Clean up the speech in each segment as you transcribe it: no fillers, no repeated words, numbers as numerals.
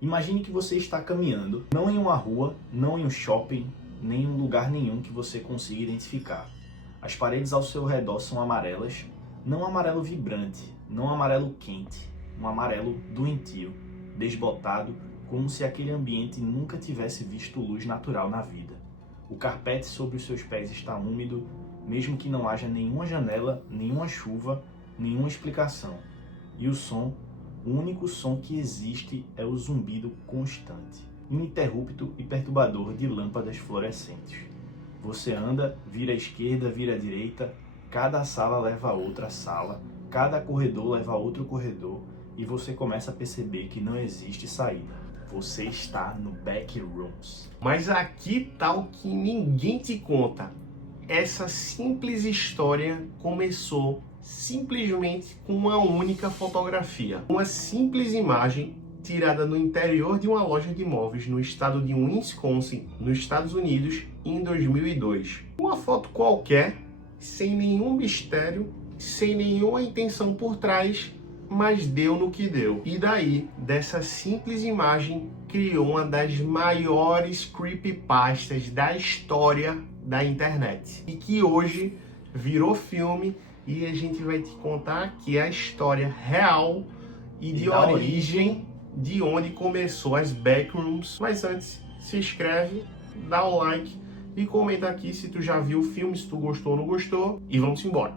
Imagine que você está caminhando, não em uma rua, não em um shopping, nem em um lugar nenhum que você consiga identificar. As paredes ao seu redor são amarelas, não um amarelo vibrante, não um amarelo quente, um amarelo doentio, desbotado, como se aquele ambiente nunca tivesse visto luz natural na vida. O carpete sobre os seus pés está úmido, mesmo que não haja nenhuma janela, nenhuma chuva, nenhuma explicação. E o som, o único som que existe é o zumbido constante, ininterrupto e perturbador de lâmpadas fluorescentes. Você anda, vira à esquerda, vira à direita, cada sala leva a outra sala, cada corredor leva a outro corredor, e você começa a perceber que não existe saída. Você está no Backrooms. Mas aqui tá o que ninguém te conta. Essa simples história começou simplesmente com uma única fotografia. Uma simples imagem tirada no interior de uma loja de imóveis no estado de Wisconsin, nos Estados Unidos, em 2002. Uma foto qualquer, sem nenhum mistério, sem nenhuma intenção por trás, mas deu no que deu. E daí, dessa simples imagem, criou uma das maiores creepypastas da história da internet. E que hoje virou filme e a gente vai te contar aqui a história real e de origem de onde começou as Backrooms. Mas antes, se inscreve, dá o like e comenta aqui se tu já viu o filme, se tu gostou ou não gostou. E vamos embora.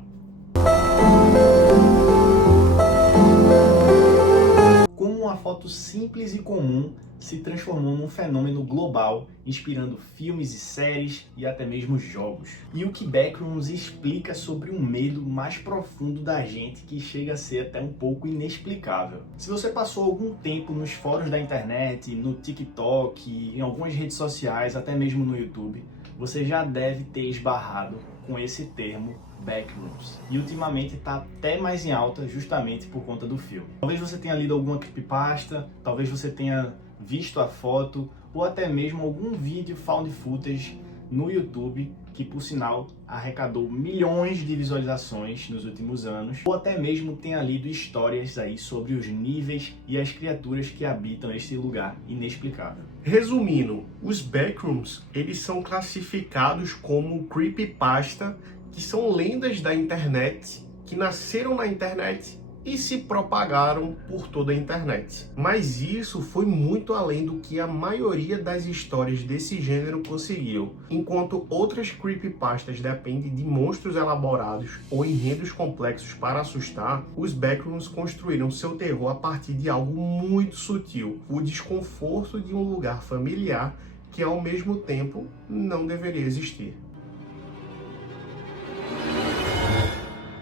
Como uma foto simples e comum se transformou num fenômeno global, inspirando filmes e séries e até mesmo jogos. E o que Backrooms explica sobre um medo mais profundo da gente que chega a ser até um pouco inexplicável. Se você passou algum tempo nos fóruns da internet, no TikTok, em algumas redes sociais, até mesmo no YouTube, você já deve ter esbarrado com esse termo Backrooms. E ultimamente está até mais em alta justamente por conta do filme. Talvez você tenha lido alguma creepypasta, talvez você tenha visto a foto, ou até mesmo algum vídeo found footage no YouTube, que por sinal arrecadou milhões de visualizações nos últimos anos, ou até mesmo tenha lido histórias aí sobre os níveis e as criaturas que habitam este lugar inexplicável. Resumindo, os Backrooms, eles são classificados como creepypasta, que são lendas da internet, que nasceram na internet e se propagaram por toda a internet. Mas isso foi muito além do que a maioria das histórias desse gênero conseguiu. Enquanto outras creepypastas dependem de monstros elaborados ou enredos complexos para assustar, os Backrooms construíram seu terror a partir de algo muito sutil: o desconforto de um lugar familiar que ao mesmo tempo não deveria existir.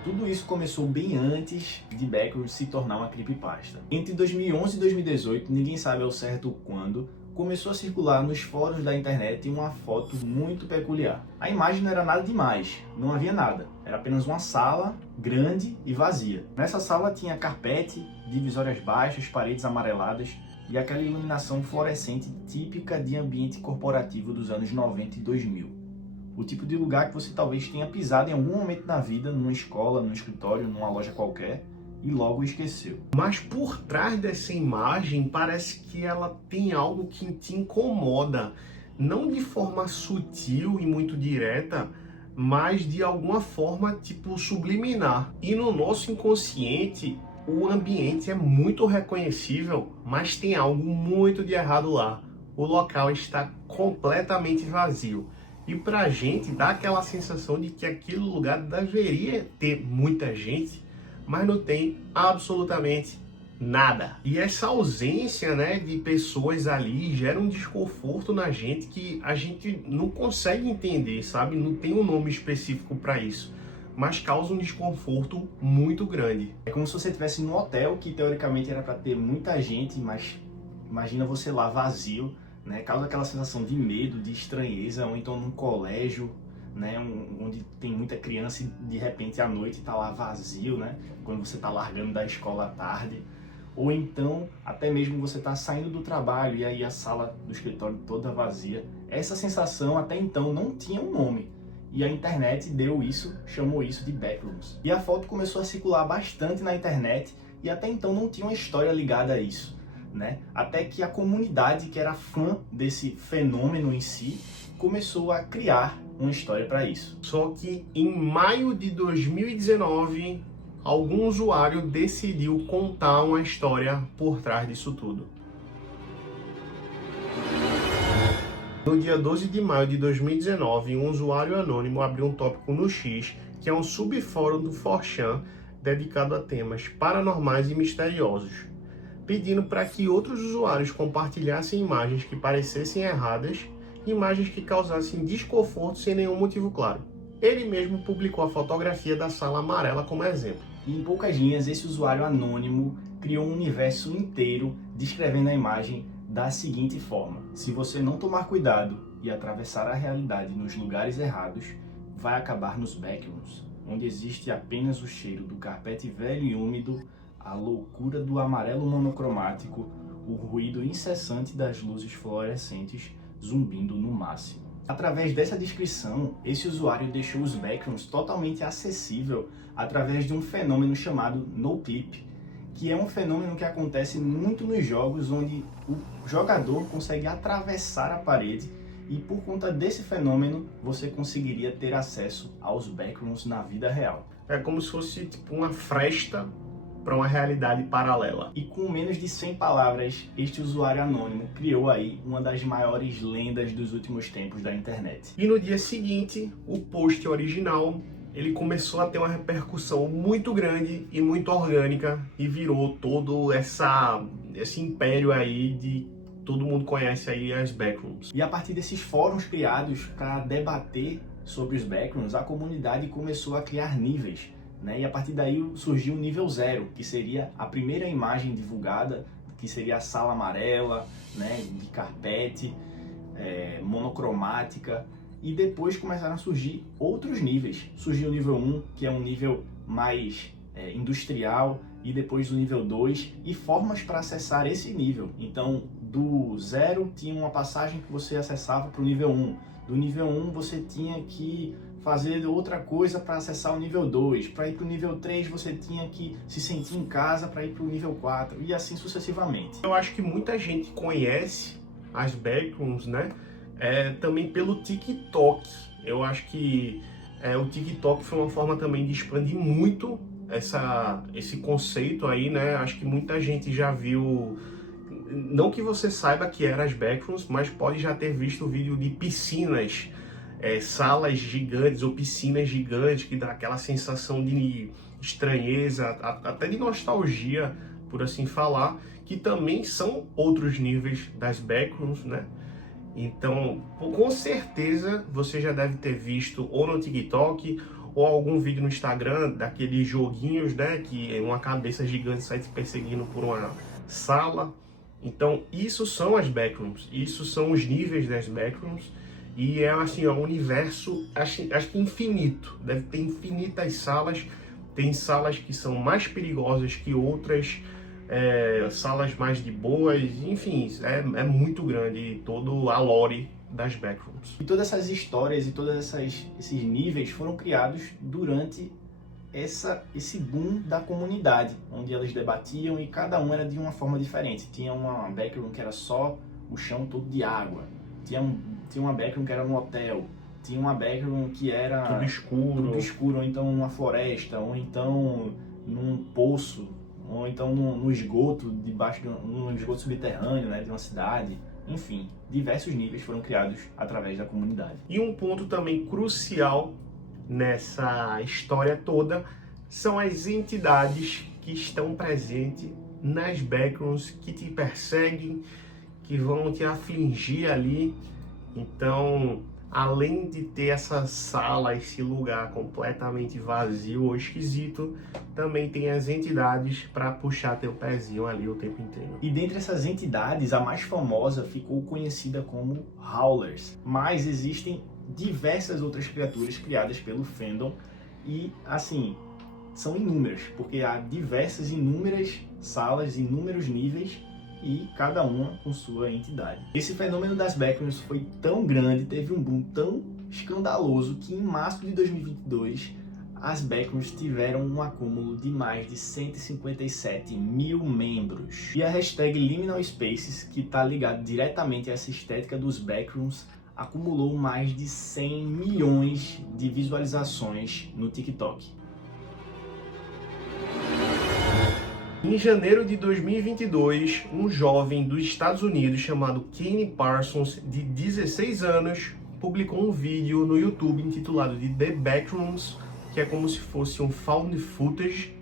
Tudo isso começou bem antes de Backrooms se tornar uma creepypasta. Entre 2011 e 2018, ninguém sabe ao certo quando, começou a circular nos fóruns da internet uma foto muito peculiar. A imagem não era nada demais, não havia nada, era apenas uma sala grande e vazia. Nessa sala tinha carpete, divisórias baixas, paredes amareladas e aquela iluminação fluorescente típica de ambiente corporativo dos anos 90 e 2000. O tipo de lugar que você talvez tenha pisado em algum momento na vida, numa escola, num escritório, numa loja qualquer, e logo esqueceu. Mas por trás dessa imagem parece que ela tem algo que te incomoda, não de forma sutil e muito direta, mas de alguma forma tipo subliminar. E no nosso inconsciente, o ambiente é muito reconhecível, mas tem algo muito de errado lá. O local está completamente vazio. E pra gente dá aquela sensação de que aquele lugar deveria ter muita gente, mas não tem absolutamente nada. E essa ausência, né, de pessoas ali gera um desconforto na gente que a gente não consegue entender, sabe? Não tem um nome específico para isso, mas causa um desconforto muito grande. É como se você estivesse num hotel que teoricamente era para ter muita gente, mas imagina você lá vazio. Né, causa aquela sensação de medo, de estranheza, ou então num colégio, né, onde tem muita criança e de repente à noite está lá vazio, né, quando você está largando da escola à tarde, ou então até mesmo você está saindo do trabalho e aí a sala do escritório toda vazia. Essa sensação até então não tinha um nome, e a internet deu isso, chamou isso de Backrooms. E a foto começou a circular bastante na internet e até então não tinha uma história ligada a isso. né? Até que a comunidade que era fã desse fenômeno em si começou a criar uma história para isso. Só que em maio de 2019, algum usuário decidiu contar uma história por trás disso tudo. No dia 12 de maio de 2019, um usuário anônimo abriu um tópico no X, que é um subfórum do 4chan dedicado a temas paranormais e misteriosos, pedindo para que outros usuários compartilhassem imagens que parecessem erradas, imagens que causassem desconforto sem nenhum motivo claro. Ele mesmo publicou a fotografia da sala amarela como exemplo. E em poucas linhas, esse usuário anônimo criou um universo inteiro descrevendo a imagem da seguinte forma: se você não tomar cuidado e atravessar a realidade nos lugares errados, vai acabar nos backrooms, onde existe apenas o cheiro do carpete velho e úmido, a loucura do amarelo monocromático, o ruído incessante das luzes fluorescentes zumbindo no máximo. Através dessa descrição, esse usuário deixou os backrooms totalmente acessível através de um fenômeno chamado noclip, que é um fenômeno que acontece muito nos jogos, onde o jogador consegue atravessar a parede e por conta desse fenômeno você conseguiria ter acesso aos backrooms na vida real. É como se fosse tipo uma fresta para uma realidade paralela. E com menos de 100 palavras, este usuário anônimo criou aí uma das maiores lendas dos últimos tempos da internet. E no dia seguinte, o post original ele começou a ter uma repercussão muito grande e muito orgânica e virou todo esse império aí de todo mundo conhece aí as backrooms. E a partir desses fóruns criados para debater sobre os backrooms, a comunidade começou a criar níveis, né? E a partir daí surgiu o nível 0, que seria a primeira imagem divulgada, que seria a sala amarela, né, de carpete, monocromática. E depois começaram a surgir outros níveis. Surgiu o nível 1, que é um nível mais industrial, e depois o nível 2, e formas para acessar esse nível. Então, do 0 tinha uma passagem que você acessava para o nível 1. Do nível 1 você tinha que fazer outra coisa para acessar o nível 2. Para ir para o nível 3 você tinha que se sentir em casa para ir para o nível 4, e assim sucessivamente. Eu acho que muita gente conhece as backrooms, né? Também pelo TikTok. Eu acho que o TikTok foi uma forma também de expandir muito esse conceito aí, né? Acho que muita gente já viu, não que você saiba que eram as backrooms, mas pode já ter visto o vídeo de piscinas, salas gigantes ou piscinas gigantes, que dá aquela sensação de estranheza, até de nostalgia, por assim falar, que também são outros níveis das backrooms, né? Então, com certeza, você já deve ter visto ou no TikTok ou algum vídeo no Instagram daqueles joguinhos, né, que é uma cabeça gigante sai te perseguindo por uma sala. Então, isso são as backrooms, isso são os níveis das backrooms, e é assim, um universo, acho que infinito, deve ter infinitas salas. Tem salas que são mais perigosas que outras, salas mais de boas, enfim, é muito grande todo a lore das backrooms. E todas essas histórias e todos esses níveis foram criados durante esse boom da comunidade, onde elas debatiam e cada um era de uma forma diferente. Tinha uma backroom que era só o chão todo de água, tinha uma backroom que era no hotel, tinha uma backroom que era tudo escuro, ou então numa floresta, ou então num poço, ou então no esgoto, no esgoto subterrâneo, né, de uma cidade. Enfim, diversos níveis foram criados através da comunidade. E um ponto também crucial nessa história toda são as entidades que estão presentes nas backrooms, que te perseguem, que vão te afligir ali. Então, além de ter essa sala, esse lugar completamente vazio ou esquisito, também tem as entidades para puxar teu pezinho ali o tempo inteiro. E dentre essas entidades, a mais famosa ficou conhecida como Howlers, mas existem diversas outras criaturas criadas pelo fandom e, assim, são inúmeras, porque há inúmeras salas, inúmeros níveis, e cada uma com sua entidade. Esse fenômeno das backrooms foi tão grande, teve um boom tão escandaloso, que em março de 2022 as Backrooms tiveram um acúmulo de mais de 157 mil membros. E a hashtag Liminal Spaces, que está ligado diretamente a essa estética dos Backrooms, acumulou mais de 100 milhões de visualizações no TikTok. Em janeiro de 2022, um jovem dos Estados Unidos chamado Kane Parsons, de 16 anos, publicou um vídeo no YouTube intitulado de The Backrooms, que é como se fosse um found footage,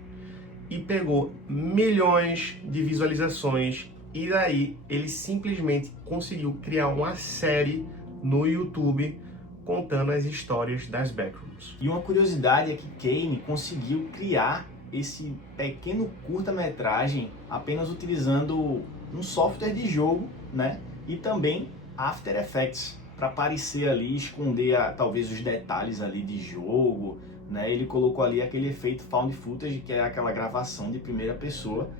e pegou milhões de visualizações, e daí ele simplesmente conseguiu criar uma série no YouTube contando as histórias das Backrooms. E uma curiosidade é que Kane conseguiu criar esse pequeno curta-metragem apenas utilizando um software de jogo, né? E também After Effects, para parecer ali, esconder talvez os detalhes ali de jogo, né? Ele colocou ali aquele efeito found footage, que é aquela gravação de primeira pessoa,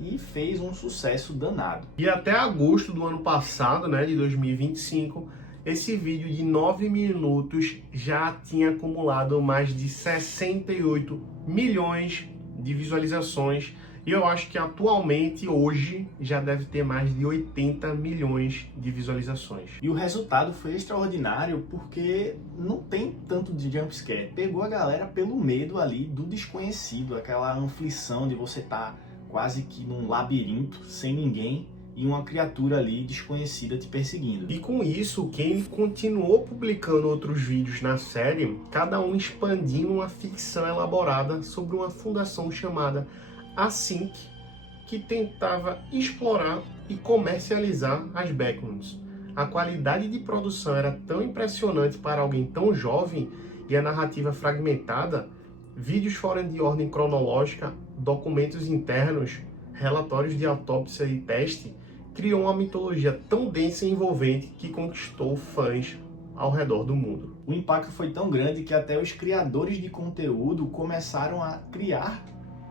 e fez um sucesso danado. E até agosto do ano passado, né, de 2025, esse vídeo de 9 minutos já tinha acumulado mais de 68 milhões de visualizações, e eu acho que atualmente, hoje, já deve ter mais de 80 milhões de visualizações. E o resultado foi extraordinário porque não tem tanto de jumpscare. Pegou a galera pelo medo ali do desconhecido, aquela aflição de você estar quase que num labirinto, sem ninguém, e uma criatura ali desconhecida te perseguindo. E com isso, o Kane continuou publicando outros vídeos na série, cada um expandindo uma ficção elaborada sobre uma fundação chamada Async, que tentava explorar e comercializar as Backrooms. A qualidade de produção era tão impressionante para alguém tão jovem e a narrativa fragmentada, vídeos fora de ordem cronológica, documentos internos, relatórios de autópsia e teste, criou uma mitologia tão densa e envolvente que conquistou fãs ao redor do mundo. O impacto foi tão grande que até os criadores de conteúdo começaram a criar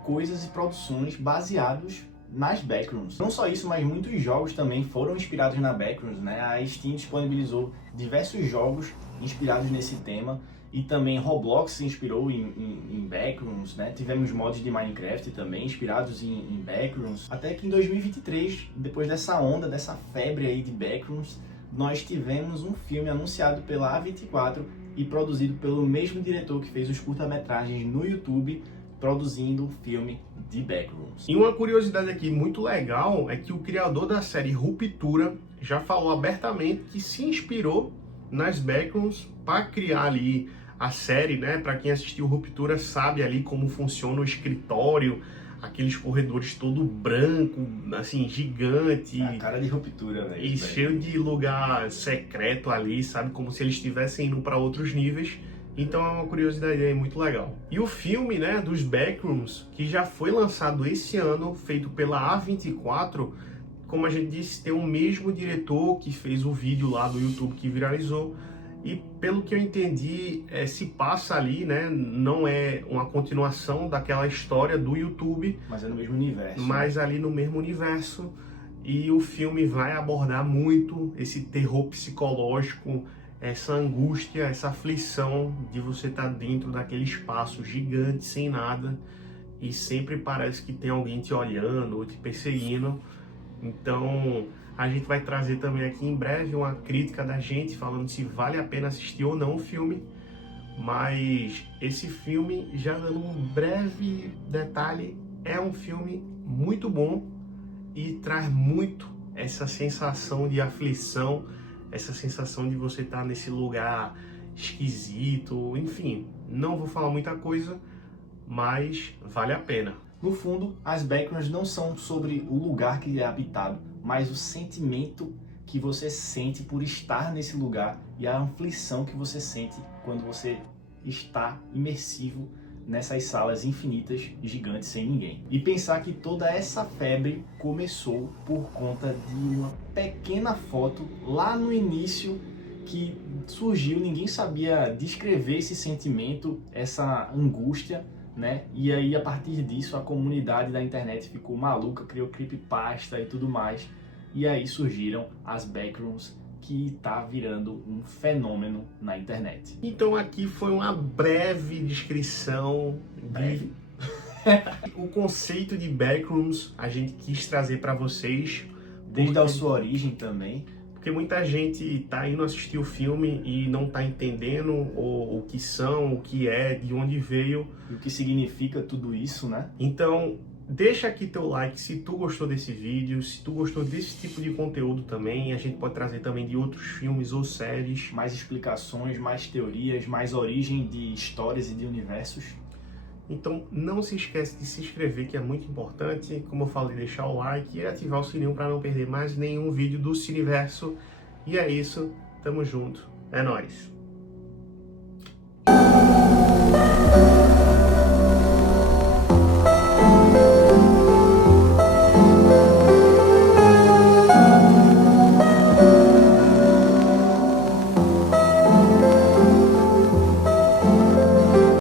coisas e produções baseados nas Backrooms. Não só isso, mas muitos jogos também foram inspirados na Backrooms, né? A Steam disponibilizou diversos jogos inspirados nesse tema, e também Roblox se inspirou em Backrooms, né? Tivemos mods de Minecraft também inspirados em Backrooms. Até que em 2023, depois dessa onda, dessa febre aí de Backrooms, nós tivemos um filme anunciado pela A24 e produzido pelo mesmo diretor que fez os curta-metragens no YouTube, produzindo um filme de Backrooms. E uma curiosidade aqui muito legal é que o criador da série Ruptura já falou abertamente que se inspirou nas Backrooms para criar ali a série, né? Para quem assistiu Ruptura sabe ali como funciona o escritório, aqueles corredores todo branco, assim, gigante. A cara de Ruptura, velho. E cheio de lugar secreto ali, sabe? Como se eles estivessem indo para outros níveis. Então é uma curiosidade aí muito legal. E o filme, né, dos Backrooms, que já foi lançado esse ano, feito pela A24, como a gente disse, tem o mesmo diretor que fez o vídeo lá do YouTube que viralizou. E pelo que eu entendi, se passa ali, né? Não é uma continuação daquela história do YouTube. Mas é no mesmo universo. Mas ali no mesmo universo. E o filme vai abordar muito esse terror psicológico, essa angústia, essa aflição de você estar dentro daquele espaço gigante, sem nada. E sempre parece que tem alguém te olhando ou te perseguindo. Então a gente vai trazer também aqui em breve uma crítica da gente falando se vale a pena assistir ou não o filme. Mas esse filme, já dando um breve detalhe, é um filme muito bom e traz muito essa sensação de aflição, essa sensação de você estar nesse lugar esquisito, enfim, não vou falar muita coisa, mas vale a pena. No fundo, as Backrooms não são sobre o lugar que é habitado, mas o sentimento que você sente por estar nesse lugar e a aflição que você sente quando você está imersivo nessas salas infinitas, gigantes, sem ninguém. E pensar que toda essa febre começou por conta de uma pequena foto lá no início que surgiu, ninguém sabia descrever esse sentimento, essa angústia, né? E aí, a partir disso, a comunidade da internet ficou maluca, criou creepypasta e tudo mais. E aí surgiram as Backrooms que está virando um fenômeno na internet. Então aqui foi uma breve descrição Breve. o conceito de Backrooms. A gente quis trazer para vocês Desde a sua origem também. porque muita gente tá indo assistir o filme e não tá entendendo o que são, o que é, de onde veio. E o que significa tudo isso, né? Então, deixa aqui teu like se tu gostou desse vídeo, se tu gostou desse tipo de conteúdo também. A gente pode trazer também de outros filmes ou séries. Mais explicações, mais teorias, mais origem de histórias e de universos. Então, não se esquece de se inscrever, que é muito importante. Como eu falei, deixar o like e ativar o sininho para não perder mais nenhum vídeo do Cineverso. E é isso, tamo junto. É nóis!